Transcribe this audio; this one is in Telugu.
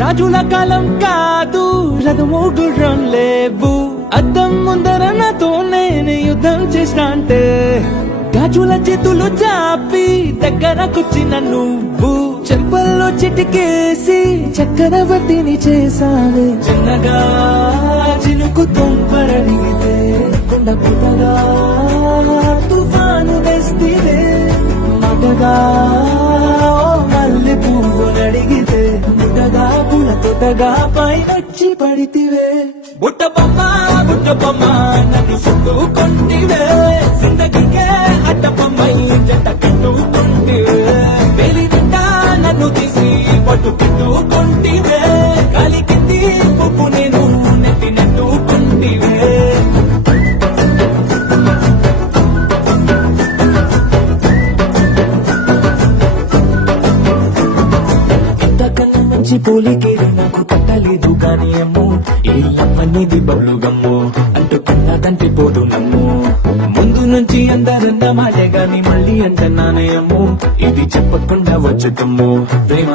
రాజుల కాలం కాదు, రథము గుర్రం లేవు. అద్దం ముందర నాతో నేను యుద్ధం చేస్తా అంటే గాజుల చేతులు చాపి దగ్గరకొచ్చిన నువ్వు చెంపల్లో చిటికేసి చక్రవర్తిని చేసావే. చిన్నగా చినుకు తుంపరడిగితే కొండ పుట్టగా తుఫాను తెస్తివే. మాటగా మల్లె పువ్వు నడిగితే ముట్టగా పుల తొట్టగా పైనొచ్చి పడితివే. బుట్ట బొమ్మ నన్ను చుట్టుకొంటివే. జిందగీకే అడ్డ బొమ్మై జంట కట్టుకొంటివే. వేలి నిండా నన్ను తీసి పట్టు పెట్టుకొంటివే. గాలి కింది పువ్వు నేను నెట్టినట్టుకొంటివే. ఇంతకన్నా మంచి పోలికేది నాకు కట్టలేదు కానీ అమ్ము. ఏ లవ్వనిది బబ్లు గమ్ము అంటుకున్న తంటి పోదు నమ్ము. ముందు నుంచి అందరన్న మాటే గాని మళ్ళీ అంటున్నానే అమ్ము. ఇది చెప్పకుండా వచ్చుతమ్ము ప్రేమ